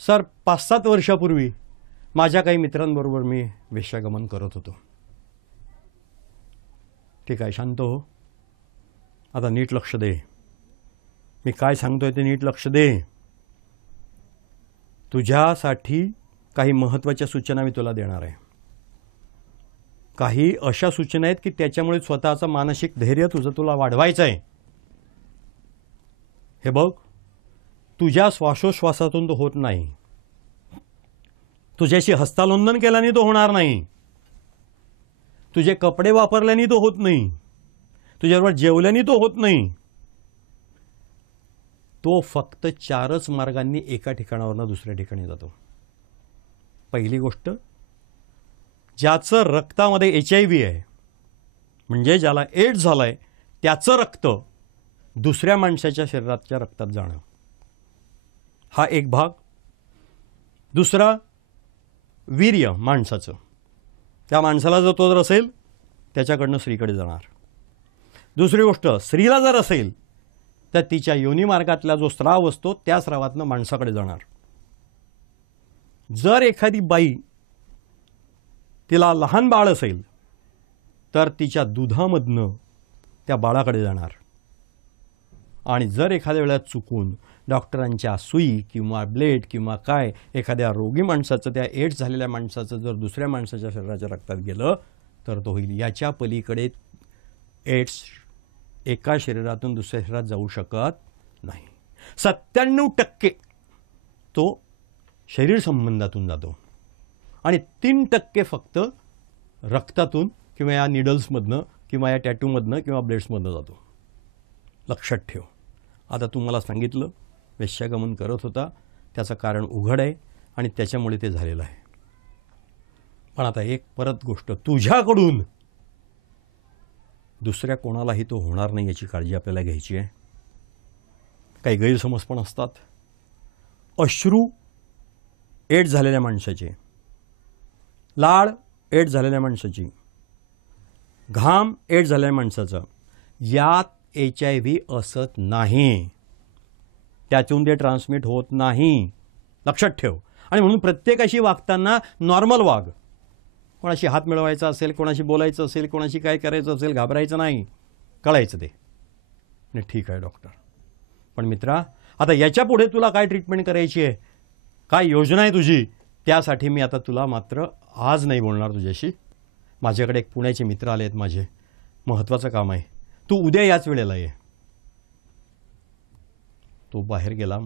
सर 5-7 वर्षापूर्वी माझ्या काही मित्रांबरोबर मी वेश्यागमन करत होतो. ठीक आहे, शांत हो, आता नीट लक्ष दे. मी काय सांगतोय ते नीट लक्ष दे. तुझ्यासाठी काही महत्त्वाच्या सूचना मी तुला देणार आहे. काही अशा सूचना आहेत की त्याच्यामुळे स्वतःचं मानसिक धैर्य तुला वाढवायचं आहे. हे बघ, तुझ्या श्वासोश्वासातून तो होत नाही, तुझ्याशी हस्तालोंदन केल्याने तो होणार नाही, तुझे कपडे वापरल्याने तो होत नाही, तुझ्याबरोबर जेवल्याने तो होत नाही, तो फक्त 4च मार्गांनी एका ठिकाणावरून दुसऱ्या ठिकाणी जातो. पहिली गोष्ट, ज्याचं रक्तामध्ये HIV आहे, म्हणजे ज्याला एड्स झालाय, त्याचं रक्त दुसऱ्या माणसाच्या शरीराच्या रक्तात जाणं, हा एक भाग. दुसरा, वीर्य माणसाचं, त्या माणसाला जर तो जर असेल त्याच्याकडनं स्त्रीकडे जाणार. दुसरी गोष्ट, स्त्रीला जर असेल तर तिच्या योनिमार्गातला जो स्राव असतो त्या स्रावातनं माणसाकडे जाणार. जर एखादी बाई, तिला लहान बाळ असेल तर तिच्या दुधामधनं त्या बाळाकडे जाणार. आणि जर एखाद्या वेळेला चुकून डॉक्टरांच्या सुई किंवा ब्लेड किंवा काय एखाद्या रोगी माणसाचं, त्या एड्स झालेल्या माणसाचं जर दुसऱ्या माणसाच्या शरीराच्या रक्तात गेलं तर तो होईल. याच्या पलीकडे एड्स एका शरीरातून दुसऱ्या शरीरात जाऊ शकत नाही. 97% तो शरीर संबंधातून जातो आणि 3% फक्त रक्तातून किंवा या निडल्समधनं किंवा या टॅटूमधनं किंवा ब्लेड्समधनं जातो. लक्षात ठेव. आता तुम्हाला सांगितलं वेश्यागमन करत होता, त्याचं कारण उघड आहे आणि त्याच्यामुळे ते झालेलं आहे. पण आता एक परत गोष्ट, तुझ्याकडून दुसऱ्या कोणालाही तो होणार नाही याची काळजी आपल्याला घ्यायची आहे. काही गैरसमज पण असतात. अश्रू एड्स झालेल्या माणसाचे, लाळ एड्स झालेल्या माणसाची, घाम एड्स झालेल्या माणसाचा, यात HIV असत नाही, त्यातून ते ट्रान्समिट होत नाही. लक्षात ठेव. आणि म्हणून प्रत्येकाशी वागताना नॉर्मल वाग. कोणाशी हात मिळवायचा असेल, कोणाशी बोलायचं असेल, कोणाशी काय करायचं असेल, घाबरायचं नाही, कळायचं ते. आणि ठीक आहे डॉक्टर, पण मित्रा आता याच्या पुढे तुला काय ट्रीटमेंट करायची आहे, काय योजना आहे तुझी, त्यासाठी मी आता तुला मात्र आज नाही बोलणार तुझ्याशी. माझ्याकडे एक पुण्याचे मित्र आले आहेत, माझे महत्त्वाचं काम आहे, तू उद्या याच वेळेला ये. तो बाहेर गेला.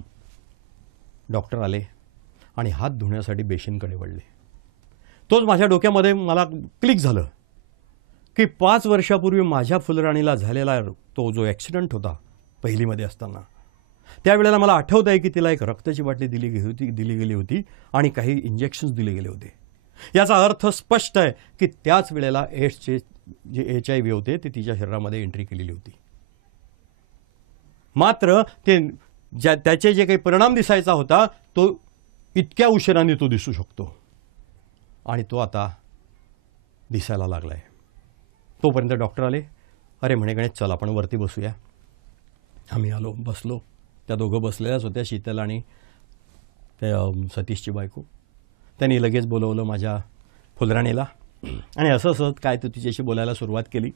डॉक्टर आले आणि हात धुण्यासाठी बेसिनकडे वळले. तोच माझ्या डोक्यामध्ये मला क्लिक झालं की 5 वर्षापूर्वी माझ्या फुलराणीला झालेला तो जो ॲक्सिडेंट होता पहिलीमध्ये असताना, त्यावेळेला मला आठवत आहे की तिला एक रक्ताची बाटली दिली गेली होती आणि काही इंजेक्शन्स दिले गेले होते. याचा अर्थ स्पष्ट आहे की त्याच वेळेला एड्सचे जे HIV होते ते तिच्या शरीरामध्ये एंट्री केलेली होती. मात्र त्याचे जे काही परिणाम दिसायचा होता तो इतक्या उशिराने तो दिसू शकतो आणि तो आता दिसायला लागला आहे. तोपर्यंत डॉक्टर आले. अरे म्हणे गणेश चल आपण वरती बसूया. आम्ही आलो, बसलो. त्या दोघं बसलेल्याच होत्या, शीतल आणि त्या सतीशची बायको. त्यांनी लगेच बोलवलं माझ्या फुलराणीला आणि असं काय तो तिच्याशी बोलायला सुरुवात केली.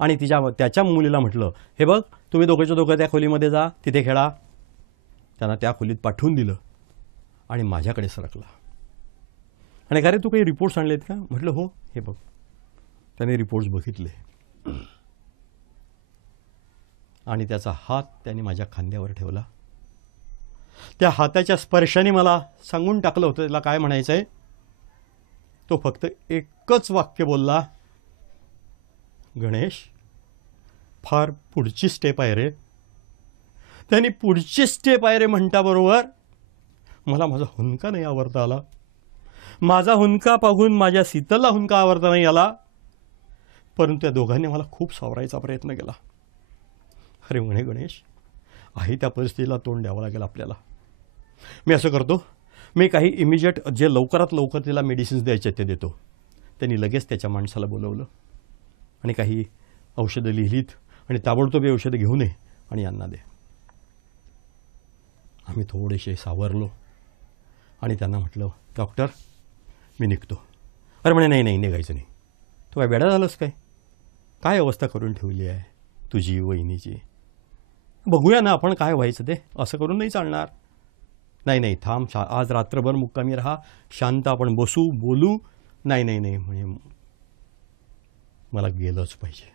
आणि त्याच्या मुलीला म्हटलं, हे बघ तुम्ही दोघंच्या दोघं त्या खोलीमध्ये जा, तिथे खेळा. त्यांना त्या खोलीत पाठवून दिलं आणि माझ्याकडे सरकला आणि अरे तू काही रिपोर्ट्स आणलेत का? म्हटलं हो, हे बघ. त्याने रिपोर्ट्स बघितले आणि त्याचा हात त्याने माझ्या खांद्यावर ठेवला. त्या हाताच्या स्पर्शाने मला सांगून टाकलं होतं त्याला काय म्हणायचं आहे. तो फक्त एकच वाक्य बोलला, गणेश फार पुढची स्टेप आहे रे. त्यांनी पुढची स्टेप आहे रे म्हणताबरोबर मला माझा हुंका नाही आवरता आला. माझा हुंका पाहून माझ्या शीतलला हुंका आवरता नाही आला, परंतु त्या दोघांनी मला खूप सावरायचा प्रयत्न केला. अरे म्हणे गणेश, आहे त्या परिस्थितीला तोंड द्यावं लागेल आपल्याला. मी असं करतो, मी काही इमिजिएट जे लवकरात लवकर तिला मेडिसिन्स द्यायचे ते देतो. त्यांनी लगेच त्याच्या माणसाला बोलवलं आणि काही औषधं लिहिलीत आणि ताबडतोब औषधं घेऊन ये आणि यांना दे. आम्ही थोडेसे सावरलो आणि त्यांना म्हटलं, डॉक्टर मी निघतो. अरे म्हणे नाही निघायचं नाही. तू काय वेडा झालंस काय अवस्था करून ठेवली आहे तुझी वहिनीची. बघूया ना आपण काय व्हायचं ते, असं करून नाही चालणार. नाही थांब, आज रात्रभर मुक्कामी राहा, शांत आपण बसू बोलू. नाही म्हणे मला गेलंच पाहिजे.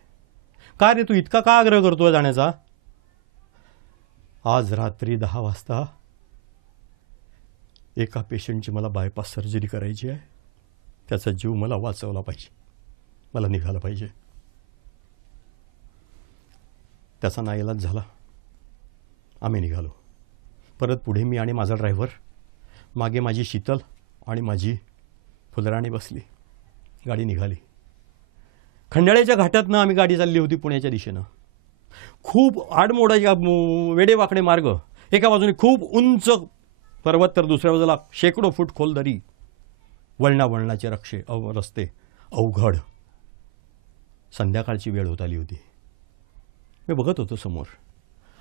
काय रे तू इतका का आग्रह करतोय जाण्याचा? आज रात्री 10 वाजता एका पेशंटची मला बायपास सर्जरी करायची आहे. त्याचा जीव मला वाचवला पाहिजे, मला निघालं पाहिजे. त्याचा नाईलाज झाला. आम्ही निघालो. परत पुढे मी आणि माझा ड्रायव्हर, मागे माझी शीतल आणि माझी फुलराणी बसली. गाडी निघाली. खंडाळ्याच्या घाटातनं आम्ही गाडी चालली होती पुण्याच्या दिशेनं. खूप आडमोडाच्या वेडेवाकडे मार्ग, एका बाजूने खूप उंच पर्वत तर दुसऱ्या बाजूला शेकडो फूट खोल दरी, वळणावळणाचे रस्ते, अवघड. संध्याकाळची वेळ होत आली होती. मी बघत होतो समोर.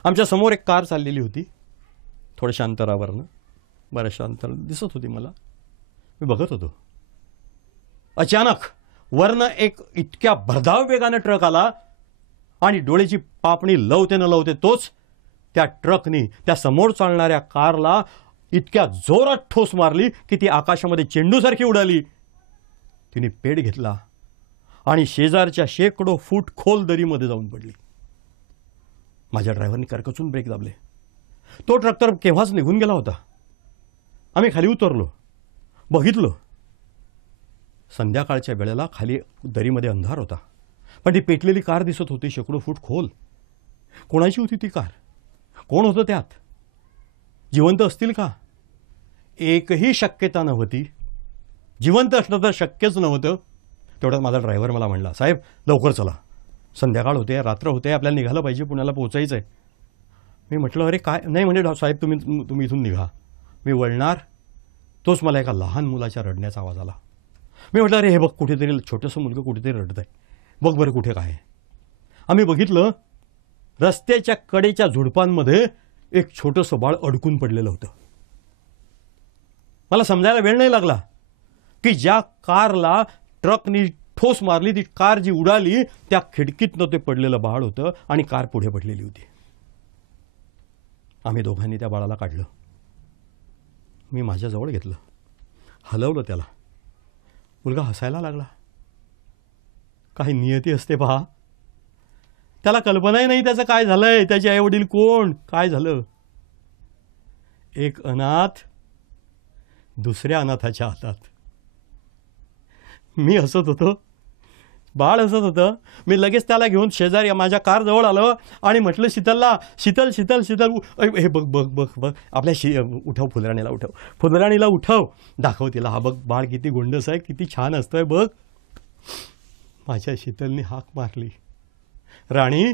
आमच्या समोर एक कार चाललेली होती, थोड्याशा अंतरावरनं, बऱ्याचशा अंतर दिसत होती मला. मी बघत होतो. अचानक वरनं एक इतक्या भरधाव वेगानं ट्रक आला आणि डोळ्याची पापणी लवते न लवते तोच त्या ट्रकनी त्या समोर चालणाऱ्या कारला इतक्या जोरात ठोस मारली की ती आकाशामध्ये चेंडूसारखी उडाली. तिने पेट घेतला आणि शेजारच्या शेकडो फूट खोल दरीमध्ये जाऊन पडली. माझ्या ड्रायव्हरने करकचून ब्रेक दाबले. तो ट्रक तर केव्हाच निघून गेला होता. आम्ही खाली उतरलो, बघितलं. संध्याकाळच्या वेळेला खाली दरीमध्ये अंधार होता, पण ती पेटलेली कार दिसत होती शेकडो फूट खोल. कोणाची होती ती कार? कोण होतं त्यात? जिवंत असतील का? एकही शक्यता नव्हती. जिवंत असणं तर शक्यच नव्हतं. तेवढ्यात माझा ड्रायव्हर मला म्हणला, साहेब लवकर चला, संध्याकाळ होते, रात्र होते, आपल्याला निघालं पाहिजे, पुण्याला पोहोचायचं आहे. मी म्हटलं अरे काय नाही. म्हणजे साहेब तुम्ही इथून निघा, मी वळणार. तोच मला एका लहान मुलाच्या रडण्याचा आवाज आला. मी म्हटलं अरे हे बघ, कुठेतरी छोटंसं मुलगं कुठेतरी रडत आहे, बघ बरं कुठे काय आहे. आम्ही बघितलं, रस्त्याच्या कडेच्या झुडपांमध्ये एक छोटंसं बाळ अडकून पडलेलं होतं. मला समजायला वेळ नाही लागला की ज्या कारला ट्रकनी ठोस मारली, ती कार जी उडाली त्या खिडकीतनं ते पडलेलं बाळ होतं आणि कार पुढे पडलेली होती. आम्ही दोघांनी त्या बाळाला काढलं. मी माझ्याजवळ घेतलं, हलवलं त्याला. मुलगा हसायला लागला. काही नियती असते पहा. त्याला कल्पनाही नाही त्याचं काय झालंय, त्याचे आईवडील कोण, काय झालं. एक अनाथ दुसऱ्या अनाथाच्या हातात. मी हसत होतो, बाळ हसत होतं. मी लगेच त्याला घेऊन शेजारी माझ्या कार जवळ आलो आणि म्हटलं शीतलला, शीतल शीतल शीतल हे बघ बघ बघ बघ आपल्या उठव, फुलराणीला उठव, फुलराणीला उठव, दाखव तिला, हा बघ बाळ किती गोंडस आहे, किती छान असतोय बघ. माझ्या शीतलनी हाक मारली, राणी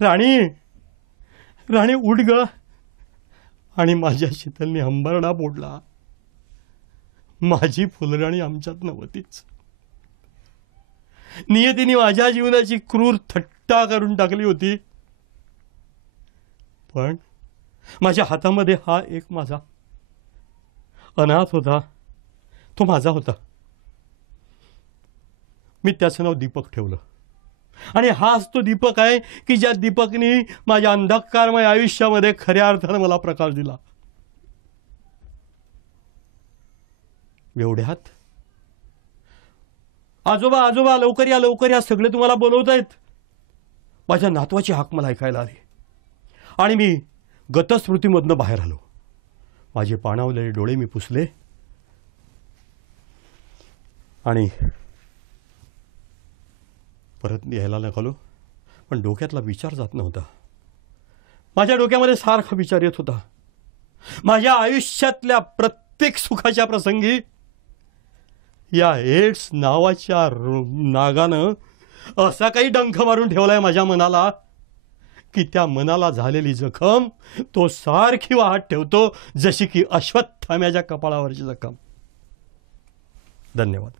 राणी राणी उठ ग. आणि माझ्या शीतलनी हंबरडा फोडला. माझी फुलराणी आमच्यात नव्हतीच. नियतीने माझ्या जीवनाची क्रूर थट्टा करून टाकली होती. पण माझ्या हातामध्ये हा एक माझा अनाथ होता, तो माझा होता. मी त्याचं नाव दीपक ठेवलं. आणि हाच तो दीपक आहे की ज्या दीपकनी माझ्या अंधकारमय आयुष्यामध्ये खऱ्या अर्थानं मला प्रकाश दिला. एवढ्यात आजोबा आजोबा लवकर या लवकर या, सगळे तुम्हाला बोलवतायत. माझ्या नातवाची हाक मला ऐकायला आली आणि मी गतस्मृतीमधनं बाहेर आलो. माझे पाणावलेले डोळे मी पुसले आणि परत यायला लागलो. पण डोक्यातला विचार जात नव्हता. माझ्या डोक्यामध्ये सारखा विचार येत होता. माझ्या आयुष्यातल्या प्रत्येक सुखाच्या प्रसंगी या एड्स नावाच्या नागानं असा काही डंख मारून ठेवलाय माझ्या मनाला की त्या मनाला झालेली जखम तो सारखी वाहत ठेवतो, जशी की अश्वत्थाम्याच्या कपाळावरची जखम. धन्यवाद.